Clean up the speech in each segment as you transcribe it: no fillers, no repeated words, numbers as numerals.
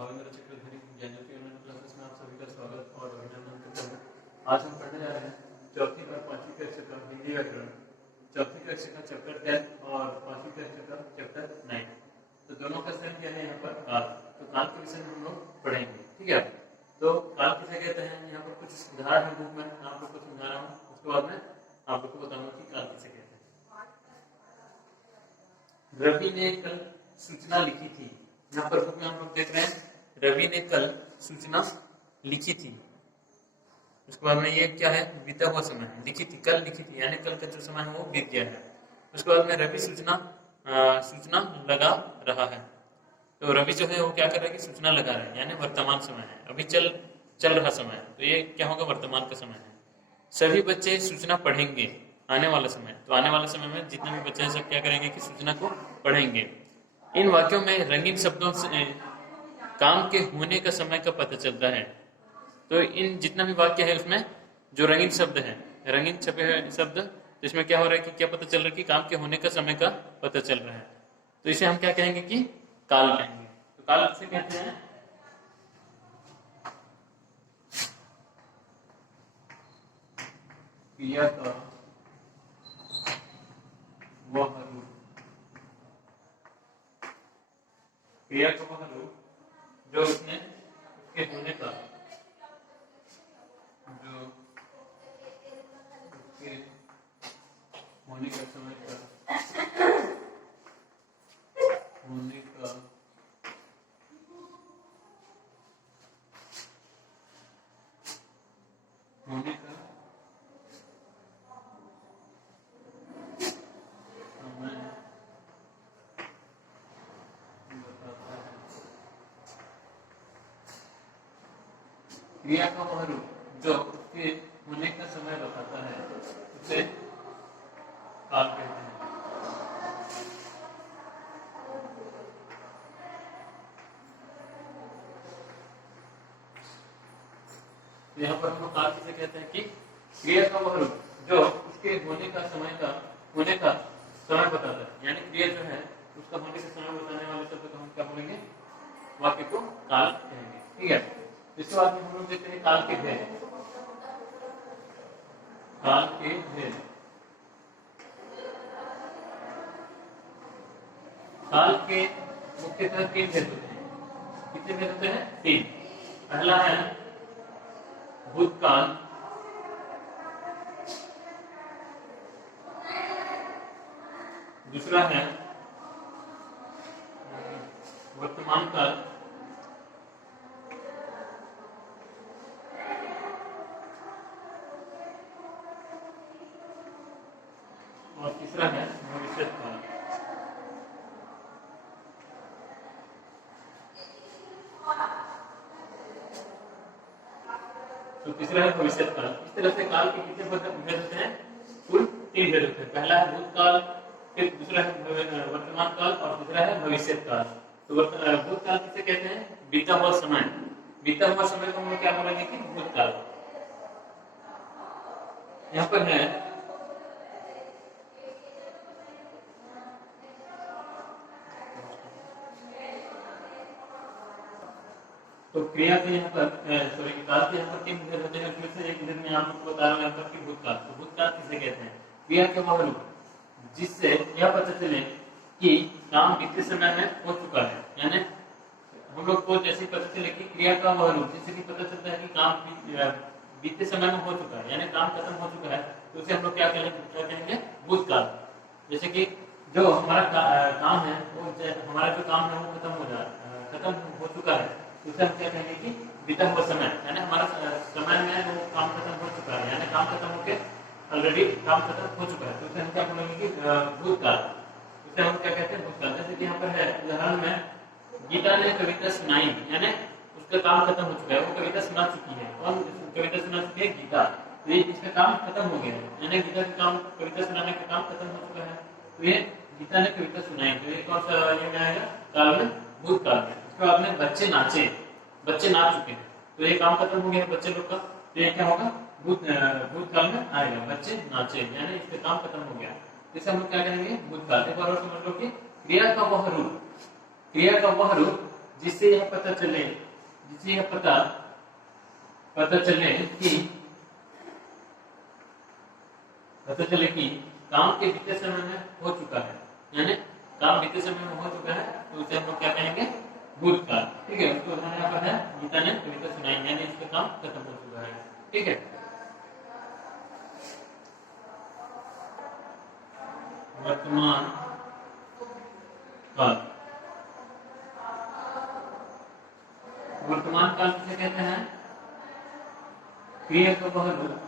Bhavendra चक्रधरी Gyanjyoti online classes में आप सभी का स्वागत और अभिनंदन करता हूँ। आज हम पढ़ने जा रहे हैं चौथी और पांचवी कक्षा का हिंदी व्याकरण, चौथी कक्षा का चैप्टर 10 और पांचवी कक्षा का चैप्टर 9। तो दोनों का सेम क्या है यहाँ पर काल। तो काल के विषय में हम लोग पढ़ेंगे, ठीक है। तो काल किसे कहते हैं, यहाँ पर कुछ उदाहरण है बुक में, आप लोग को समझा रहा हूँ, उसके बाद में आप लोग को बताऊंगा कि काल किसे कहते हैं। रवि ने कल सूचना लिखी थी। यहाँ पर बुक में हम लोग देख रहे हैं रवि ने कल सूचना लिखी थी। उसके बाद में ये क्या है, बीता हुआ समय है। लिखी थी, कल लिखी थी, यानी कल का जो समय है वो बीत गया है। उसके बाद में रवि सूचना लगा रहा है। तो रवि जो है वो क्या कर रहा है कि सूचना लगा रहा है, यानी वर्तमान समय है, अभी चल रहा समय है। तो ये क्या होगा, वर्तमान का समय है। सभी बच्चे सूचना पढ़ेंगे, आने वाला समय। तो आने वाले समय में जितने भी बच्चे हैं सब क्या करेंगे कि सूचना को पढ़ेंगे। इन वाक्यों में रंगीन शब्दों से काम के होने का समय का पता चलता है। तो इन जितना भी वाक्य है उसमें जो रंगीन शब्द है, रंगीन छपे शब्द, तो इसमें क्या हो रहा है कि क्या पता चल रहा है कि काम के होने का समय का पता चल रहा है। तो इसे हम क्या कहेंगे कि काल कहेंगे। तो काल किसे कहते हैं, क्रिया का वह रूप, क्रिया का वह रूप जो उसके होने का, जो उसके होने का समय का, होने का होने का समय बताता है। क्रिया का वह रूप जो उसके होने का समय बताता है उसे काल कहते हैं। तो यहाँ पर हम लोग काल किसे कहते हैं कि क्रिया का वह रूप जो उसके होने का समय बताता है, यानी क्रिया जो है उसका होने का समय बताने वाले शब्द को हम क्या बोलेंगे, वाक्य को काल कहेंगे, ठीक है। इसके बाद हम लोग देखते हैं काल के भेद। काल के भेद, काल के मुख्यतः 3 भेद होते हैं। कितने भेद होते हैं, 3। पहला है भूतकाल, दूसरा है वर्तमान काल, और तीसरा है भविष्य काल। तो तीसरा है भविष्य काल। इस तरह से काल के कितने भेद होते हैं, कुल 3 भेद होते हैं। पहला है भूतकाल, फिर दूसरा है वर्तमान काल और तीसरा है भविष्य काल। तो भूतकाल किसे कहते हैं, बीता हुआ समय। बीता हुआ समय को हम लोग क्या बोलेंगे कि भूतकाल। यहाँ पर है तो क्रिया के यहाँ पर काल के यहाँ पर 3 भेद होते हैं। उसमें से एक भेद में आप लोग को बता रहा हूँ यहाँ पर कि भूतकाल। तो भूतकाल किसे कहते हैं, क्रिया के वह रूप जिससे यह पता चले कि काम बीते समय में हो चुका है। यानी हम लोग को जैसे पता चले कि क्रिया का वह रूप जिससे कि पता चलता है कि काम बीते समय में हो चुका है, यानी काम खत्म हो चुका है, तो उसे हम लोग क्या कहेंगे, भूतकाल। जैसे कि जो हमारा काम है वो, हमारा जो काम है वो खत्म हो चुका है, उसे हम क्या कहेंगे कि बीता हुआ समय, यानी हमारा समय में वो काम खत्म हो चुका है, यानी काम खत्म होके ऑलरेडी काम खत्म हो चुका है, तो उसे हम क्या बोलेंगे कि भूतकाल। उसे हम क्या कहते हैं, भूतकाल। जैसे कि यहाँ पर है उदाहरण में, गीता ने कविता सुनाई, यानी उसका काम खत्म हो चुका है, वो कविता सुना चुकी है। कौन कविता सुना चुकी है, गीता। तो ये इसका काम खत्म हो गया है, यानी गीता का काम, कविता सुनाने का काम खत्म हो चुका है, तो ये गीता ने कविता सुनाई। तो ये कौन सा ये में आएगा, काल में, भूतकाल में। उसके बाद में बच्चे नाचे, बच्चे नाच चुके हैं, तो ये काम खत्म हो गया है बच्चे लोग का, तो ये क्या होगा, भूतकाल में आएगा, बच्चे नाचे, यानी इसका काम खत्म हो गया। जैसे हम लोग क्या कहेंगे, भूतकाल। एक बार और समझ लो कि क्रिया का वह रूप, क्रिया का वह रूप जिससे यह पता चले कि काम के बीते समय में हो चुका है, यानी काम बीते समय में हो चुका है, तो उसे हम लोग क्या कहेंगे, भूतकाल। ठीक है, उसको यहाँ पर है गीता ने कविता सुनाई, यानी इसका काम खत्म हो चुका है। ठीक है, वर्तमान काल, वर्तमान काल किसे कहते हैं, क्रिया का वह रूप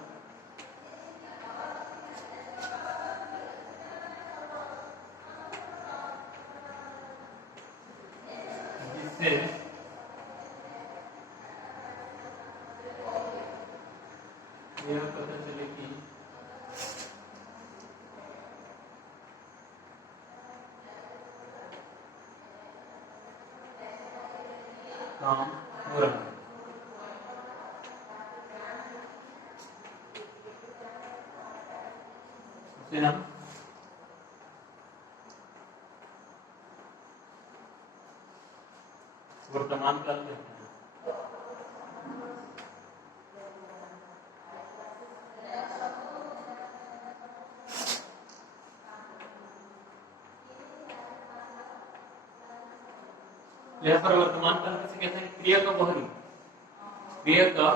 जिससे यह पता चले कि काम हो रहा है। उसे हम वर्तमान काल कहते हैं। यहाँ पर वर्तमान काल किसे कहते हैं, क्रिया का वह रूप, क्रिया का,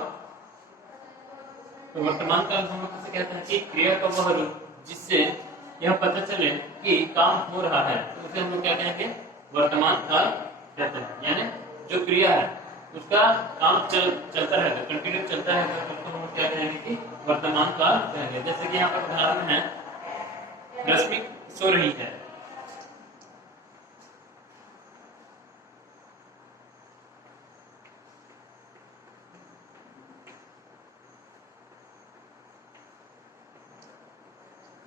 तो वर्तमान काल हम किसे कहते हैं कि क्रिया का वह रूप जिससे यह पता चले कि काम हो रहा है, तो उसे हम लोग क्या कहेंगे, वर्तमान काल कहते हैं। यानी जो क्रिया है उसका काम चलता रहेगा, कंटिन्यू चलता रहेगा, तो उसको हम क्या कहेंगे कि वर्तमान काल कहेंगे। जैसे कि यहाँ पर उदाहरण है, रश्मि सो रही है,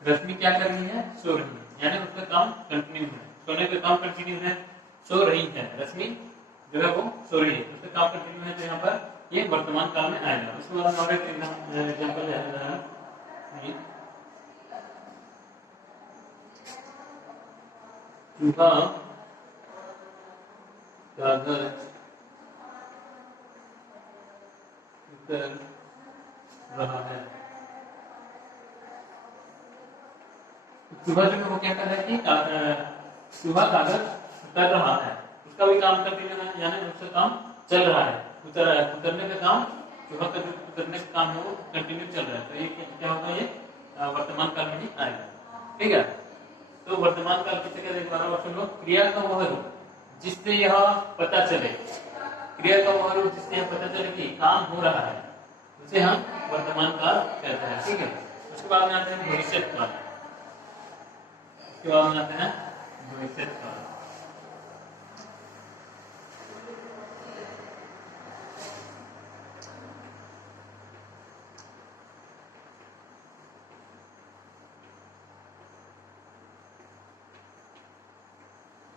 रश्मि क्या कर रही है, सो रही है, यानी उसका काम कंटिन्यू है, सोने का काम कंटिन्यू है, सो रही है, रश्मि जो है वो सो रही है, उसका काम कंटिन्यू है, तो यहाँ पर ये वर्तमान काल में आएगा। उसके बाद और एक एग्जाम्पल है, चूहा कागज उतर रहा है, चूहा जो है वो क्या कर रहा है कि चूहा कागज उतर रहा है, उसका भी काम कंटिन्यू है, यानी उसका काम चल रहा है, उतरने का काम, चूहा का जो उतरने का काम है वो कंटिन्यू चल रहा है, तो ये क्या होगा, ये वर्तमान काल में ही आएगा। ठीक है, तो वर्तमान काल किसे कहते हैं, दोबारा और सुन लो, क्रिया का वह रूप जिससे यह पता चले, क्रिया का वह रूप जिससे यह पता चले कि काम हो रहा है, उसे हम वर्तमान काल कहते हैं। ठीक है, उसके बाद में आते हैं भविष्य काल, उसके बाद में आते हैं भविष्य काल।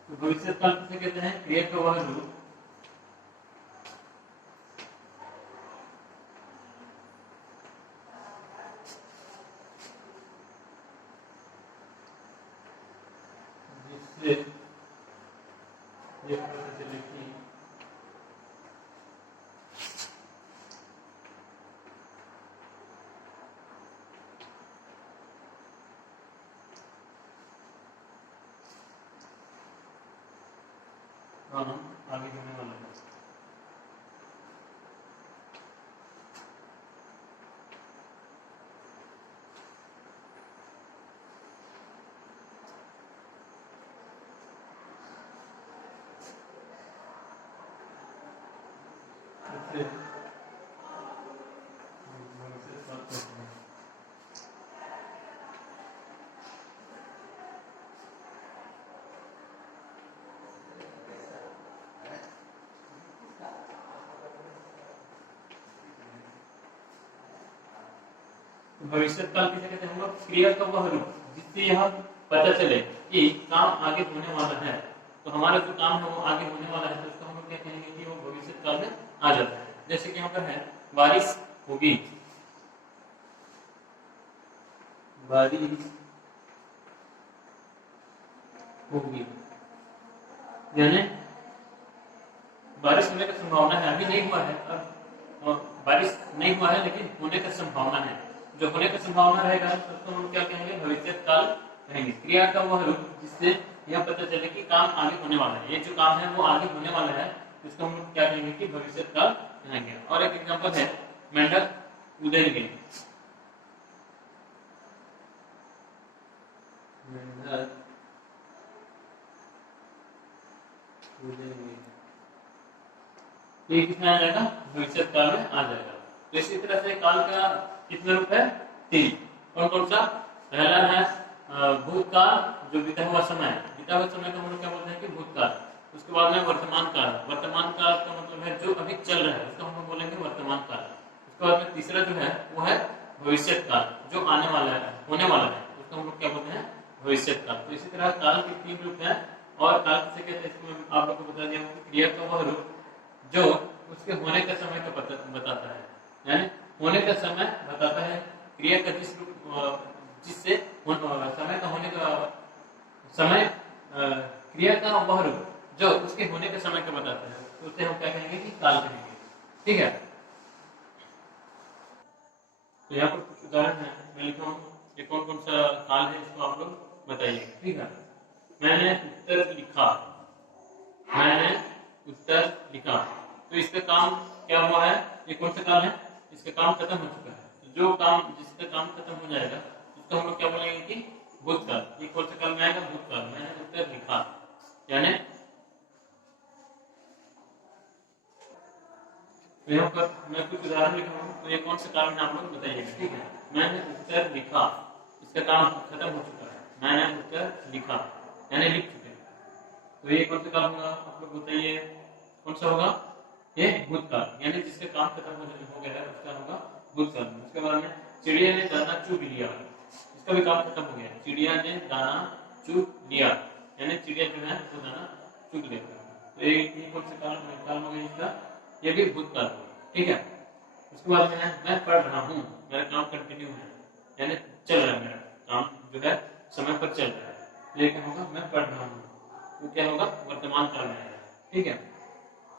भविष्य काल किसे कहते हैं, क्रिया का वह रूप जिससे ये पता चले कि काम आगे होने वाला है। भविष्य काल किसे कहते हैं हम लोग, क्रिया का वह रूप जिससे यह पता चले कि काम आगे होने वाला है, तो हमारा जो काम है वो आगे होने वाला है, तो उसको हम लोग क्या कहेंगे कि वो भविष्य काल में आ जाता है। जैसे कि यहाँ पर है, बारिश होगी, बारिश होगी, यानी बारिश होने का संभावना है, अभी नहीं हुआ है, अब बारिश नहीं हुआ है लेकिन होने का संभावना है। जो होने का संभावना रहेगा तो उसको हम क्या कहेंगे, भविष्यत काल कहेंगे। क्रिया का वह रूप जिससे यह पता चले कि काम आगे होने वाला है, ये जो काम है वो आगे होने वाला है, इसको हम क्या कहेंगे कि भविष्यत काल कहेंगे। और एक एग्जांपल है मेंढक उड़ेल गई। मेंढक उड़ेल गई, ये कितना आ जाएगा, भविष्यत काल में आ जाएगा। तो इसी तरह से काल का कितने रूप है, 3। कौन कौन सा, पहला है भूतकाल, जो बीता हुआ समय, बीता हुआ समय का मतलब क्या बोलते हैं कि भूतकाल। उसके बाद में वर्तमान काल, वर्तमान काल का मतलब है जो अभी चल रहा है उसको हम बोलेंगे वर्तमान काल। उसके बाद में तीसरा जो है वो है भविष्यत काल, जो आने वाला है, होने वाला है, उसको हम लोग क्या बोलते हैं, भविष्यत काल। तो इसी तरह काल के 3 रूप हैं। और काल किसे कहते हैं, इसको आप लोग को बता दिया हूं, क्रिया का वह रूप जो उसके होने का समय का बताता है, यानी होने का समय बताता है। क्रिया का जिस रूप जिससे समय का होने का समय, क्रिया का वह रूप जो उसके होने के समय का बताता है, तो उसे हम क्या कहेंगे कि काल कहेंगे। ठीक है, तो यहाँ पर कुछ उदाहरण है, मैं लिखा हूँ, ये कौन कौन सा काल है इसको आप लोग बताइए। ठीक है, मैंने उत्तर लिखा, मैंने उत्तर लिखा, तो इसका काम क्या हुआ है, ये कौन सा काल है, इसका काम खत्म हो चुका है। तो जो काम, जिसका काम खत्म हो जाएगा उसको हम लोग क्या बोलेंगे कि भूतकाल। ये कौन सा काल में आएगा, भूतकाल। मैंने उत्तर लिखा, यानी तो यहाँ पर मैं कुछ उदाहरण लिखा हूँ, तो ये कौन सा काल है आप लोग बताइएगा। ठीक है, मैंने उत्तर लिखा, इसका काम खत्म हो चुका है, मैंने उत्तर लिखा यानी लिख चुके हैं। तो ये कौन सा काल होगा, आप लोग बताइए कौन सा होगा, ये भूतकाल, यानी जिसका काम खत्म हो गया है उसका होगा भूतकाल। उसके बाद में चिड़िया ने दाना चुग लिया, इसका भी काम खत्म हो गया, चिड़िया ने दाना चुग लिया, यानी चिड़िया जो है वो दाना चुग लेता है। तो ये कौन सा काल हो गया इसका, ये भी भूतकाल हो। ठीक है, उसके बाद में मैं पढ़ रहा हूँ, मेरा काम कंटिन्यू है, यानी चल रहा है, मेरा काम जो है समय पर चल रहा है, तो ये क्या होगा, मैं पढ़ रहा हूँ, वो क्या होगा, वर्तमान काल में आएगा। ठीक है,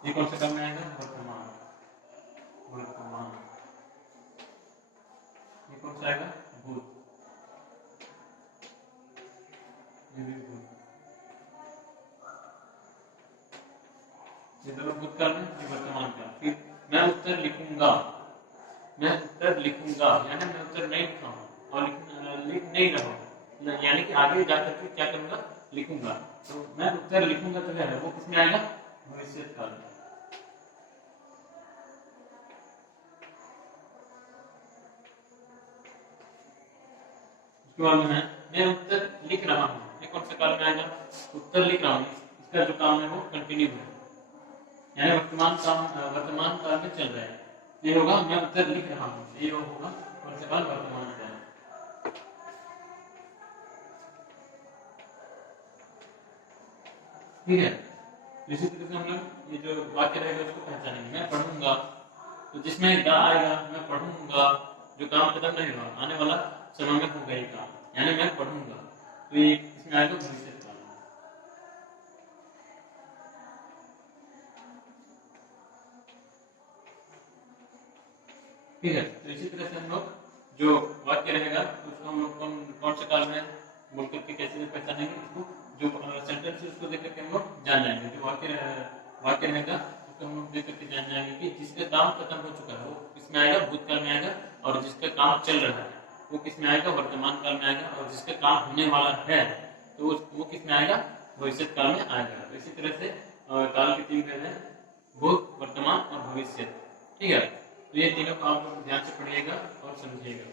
ये कौन सा काल में आएगा, वर्तमान, वर्तमान। ये कौन सा आएगा, भूत, ये भी भूत, ये दोनों भूतकाल में, ये वर्तमान काल। फिर मैं उत्तर लिखूंगा, मैं उत्तर लिखूंगा, यानी मैं उत्तर नहीं लिखा हूँ और लिख नहीं रहा हूँ, यानी कि आगे जाकर के क्या करूंगा, लिखूंगा। तो मैं उत्तर लिखूंगा जो है वो किसमें आएगा, भविष्यत काल में। उसके बाद में मैं उत्तर लिख रहा हूँ, ये कौन सा काल में आएगा, उत्तर लिख रहा हूँ, इसका जो काम है वो कंटिन्यू है, यानी वर्तमान काल में चल रहा है। ये होगा मैं उत्तर लिख रहा हूँ, ये होगा कौन सा काल, वर्तमान काल। ठीक है, इसी तरह से हम लोग ये जो वाक्य रहेगा उसको पहचानेंगे। मैं पढ़ूंगा, तो जिसमें गा आएगा, मैं पढ़ूंगा, जो काम खत्म नहीं हुआ, आने वाला समय में होगा ये काम, यानी मैं पढ़ूंगा, तो ये इसमें आएगा भविष्यत काल। ठीक है, तो इसी तरह से हम लोग जो वाक्य रहेगा उसको हम लोग कौन से काल में बोल करके कैसे पहचानेंगे, इसको जो सेंटेंस है उसको देख करके हम लोग जान जाएंगे। जो वाक्य रहेगा उसको हम लोग देख करके जान जाएंगे कि जिसका काम खत्म हो चुका है वो किसमें आएगा, भूतकाल में आएगा, और जिसका काम चल रहा है वो किसमें आएगा, वर्तमान काल में आएगा, और जिसका काम होने वाला है तो वो किसमें आएगा, भविष्यत काल में आएगा। तो इसी तरह से काल के 3 भेद हैं, भूत, वर्तमान और भविष्य। ठीक है, तो ये तीनों को आप लोग ध्यान से पढ़िएगा और समझिएगा।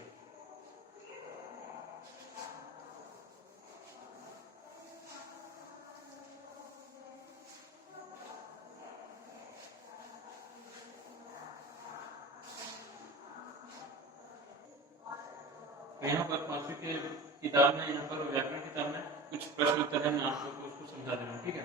यहाँ पर 5वीं के किताब में, यहाँ पर व्याकरण किताब में कुछ प्रश्न उत्तर है, मैं आप लोग को उसको समझा दे रहा हूँ। ठीक है,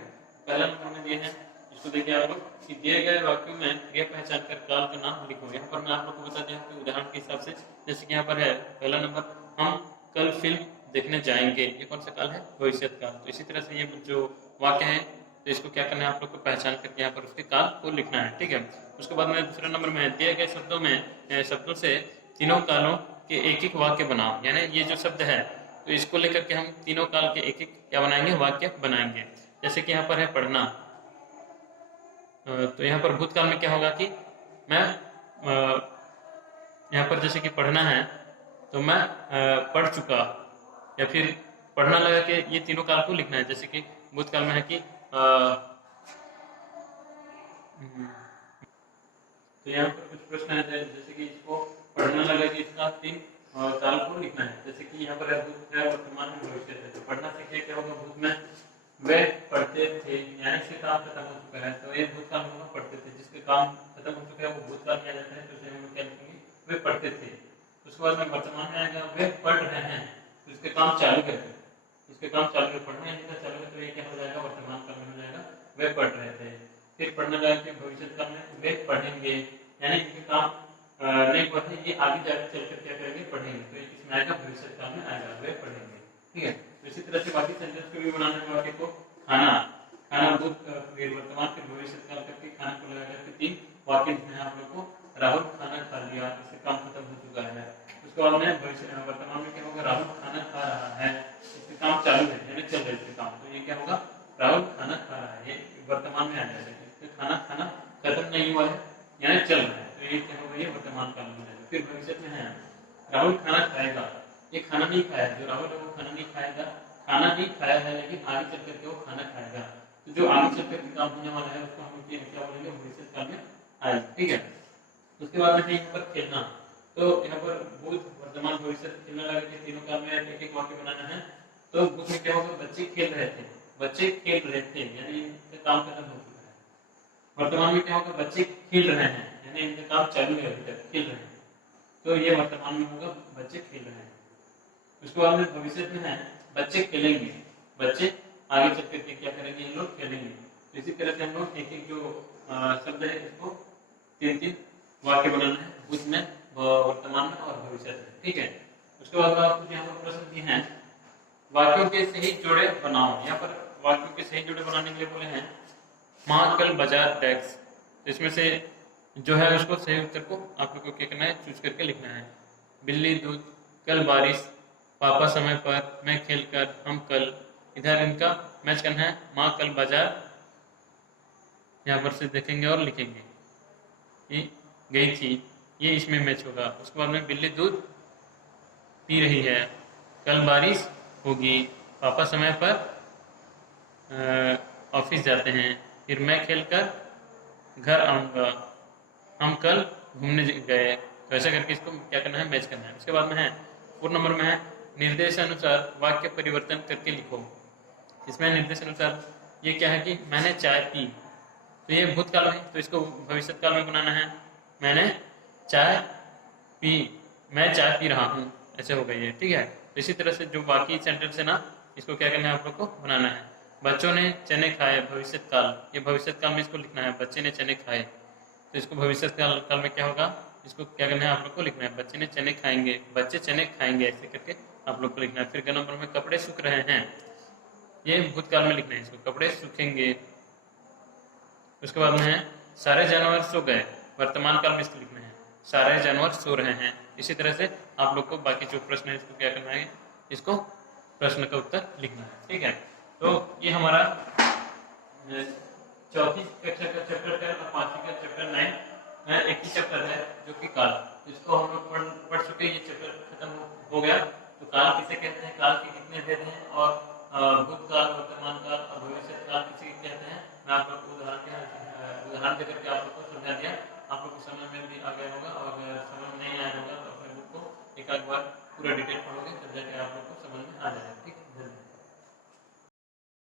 पहला नंबर में दिए हैं, इसको देखिए आप लोग कि दिए गए वाक्यों में क्रिया पहचान कर काल का नाम लिखो। यहाँ पर मैं आप लोग को बता दें कि उदाहरण के हिसाब से, जैसे कि यहाँ पर है पहला नंबर, हम कल फिल्म देखने जाएंगे, ये कौन सा काल है, भविष्यत काल। तो इसी तरह से ये जो वाक्य है तो इसको क्या करना है आप लोग को पहचान करके यहाँ पर उसके काल को लिखना है। ठीक है, उसके बाद में दूसरे नंबर में दिए गए शब्दों में शब्दों से तीनों कालों के एक एक वाक्य बनाओ। यानी ये जो शब्द है तो इसको लेकर के हम तीनों काल के एक एक क्या बनाएंगे, वाक्य बनाएंगे। जैसे कि यहाँ पर है पढ़ना, तो यहाँ पर भूतकाल में क्या होगा कि मैं यहाँ पर जैसे कि पढ़ना है तो मैं पढ़ चुका, या फिर पढ़ना लगा के ये तीनों काल को लिखना है। जैसे कि भूतकाल में है कि तो यहाँ पर कुछ प्रश्न है जैसे कि इसको पढ़ना लगा कि इसका 3 काल को लिखना है। जैसे कि यहाँ पर है भूत है, वर्तमान में, भविष्य है। तो पढ़ना से क्या होगा, भूत में वे पढ़ते थे, यानी इसके काम खत्म हो चुका है, तो ये भूतकाल में पढ़ते थे। जिसके काम खत्म हो चुका है वो भूतकाल में आ जाता है, तो इसे हम क्या लिखेंगे, वे पढ़ते थे। उसके बाद में वर्तमान में आएगा वे पढ़ रहे हैं, तो इसके काम चालू है, इसके काम चालू है, पढ़ना इनका चालू है, तो ये क्या हो जाएगा, वर्तमान काल में हो जाएगा, वे पढ़ रहे थे। फिर पढ़ने लगा कि भविष्य काल में वे पढ़ेंगे, यानी इनके काम नहीं पढ़े, ये आगे जाकर चलकर क्या करेंगे, पढ़ेंगे, तो इसमें आएगा भविष्य काल में आएगा, वे पढ़ेंगे। ठीक है, तो इसी तरह से बाकी सेंटेंस को भी बनाना है। वाक्य को खाना, खाना भूत फिर वर्तमान फिर भविष्य काल करके खाना को लगा करके 3 वाक्य लिखना है आप लोग को। राहुल खाना खा लिया, इससे काम खत्म हो चुका है। उसके बाद में भविष्य वर्तमान में क्या होगा, राहुल खाना खा रहा है, इसके काम चालू है, यानी चल रहे इसके काम, तो ये क्या होगा, राहुल खाना खा रहा है, ये वर्तमान में आ जाएगा। इसके खाना खाना खत्म नहीं हुआ है, यानी चल रहा है, तो ये क्या होगा, ये वर्तमान काल में है। फिर भविष्य में है राहुल खाना खाएगा, ये खाना नहीं खाया, जो राहुल है वो खाना नहीं खाएगा, खाना नहीं खाया है, लेकिन आगे चल करके वो खाना खाएगा, तो जो आगे चल करके काम होने वाला है उसको हम क्या बोलेंगे, भविष्य काल में आएगा। ठीक है, उसके बाद में यहाँ पर खेलना, तो यहाँ पर भूत वर्तमान भविष्य खेलने लगा के तीनों काल में एक एक वाक्य बनाना है। तो भूत में क्या होगा, बच्चे खेल रहे थे, बच्चे खेल रहे थे, यानी इनका काम खत्म हो चुका है। वर्तमान में क्या होगा, बच्चे खेल रहे हैं, यानी इनका काम चालू है, अभी तक खेल रहे हैं, तो ये वर्तमान में होगा, बच्चे खेल रहे हैं। उसके बाद में भविष्य में है बच्चे खेलेंगे, बच्चे आगे चल करके क्या करेंगे, इन लोग खेलेंगे। तो इसी तरह से हम लोग एक एक जो शब्द है इसको 3-3 वाक्य बनाना है, उसमें वर्तमान में और भविष्य में। ठीक है, उसके बाद आपको यहाँ पर प्रश्न दिए हैं, वाक्यों के सही जोड़े बनाओ। यहाँ पर वाक्यों के सही जोड़े बनाने के लिए बोले हैं माँ कल बाजार टैक्स, तो इसमें से जो है उसको सही उत्तर को आप लोग को क्या करना है, चूज करके लिखना है। बिल्ली दूध, कल बारिश, पापा समय पर, मैं खेलकर, हम कल, इधर इनका मैच करना है, माँ कल बाजार, यहाँ पर से देखेंगे और लिखेंगे, ये गई थी, ये इसमें मैच होगा। उसके बाद में बिल्ली दूध पी रही है, कल बारिश होगी, पापा समय पर ऑफिस जाते हैं, फिर मैं खेलकर घर आऊँगा, हम कल घूमने गए, तो ऐसा करके इसको क्या करना है, मैच करना है। उसके बाद में है 4 नंबर में है निर्देशानुसार वाक्य परिवर्तन करके लिखो। इसमें निर्देशानुसार ये क्या है कि मैंने चाय पी, तो ये भूतकाल में, तो इसको भविष्य काल में बनाना है, मैंने चाय पी, मैं चाय पी रहा हूँ, ऐसे हो गई है। ठीक है, तो इसी तरह से जो बाकी सेंटेंस है ना, इसको क्या करना है, आप लोग को बनाना है। बच्चों ने चने खाए, भविष्य काल, ये भविष्य काल में इसको लिखना है, बच्चे ने चने खाए, तो इसको भविष्य काल में क्या होगा, इसको क्या करना है, आप लोग को लिखना है, बच्चे ने चने खाएंगे, बच्चे चने खाएंगे, ऐसे करके आप लोग को लिखना है। फिर क नंबर में कपड़े सूख रहे हैं, ये भूतकाल में लिखना है, इसको कपड़े सूखेंगे। उसके बाद में है सारे जानवर सो गए, वर्तमान काल में इसको लिखना है, सारे जानवर सो रहे हैं। इसी तरह से आप लोग को बाकी जो प्रश्न है इसको क्या करना है, इसको प्रश्न का उत्तर लिखना है। ठीक है, तो ये हमारा 4वीं कक्षा का चैप्टर 10 और 5वीं का चैप्टर 9 एक ही चैप्टर है जो कि काल, इसको हम लोग पढ़ चुके, ये चैप्टर खत्म हो गया। तो काल किसे कहते हैं, काल के कितने भेद हैं, और भूतकाल, वर्तमान काल और भविष्य काल किसे कहते हैं, मैं आप लोग को उदाहरण देकर के आप लोग को समझा दिया। आप लोग को समझ में भी आ गया होगा, और अगर समझ में नहीं आया होगा तो अपने बुक को एक आध बार पूरा डिटेल पढ़ोगे तब जाके आप लोग को समझ में आ जाएगा। ठीक है।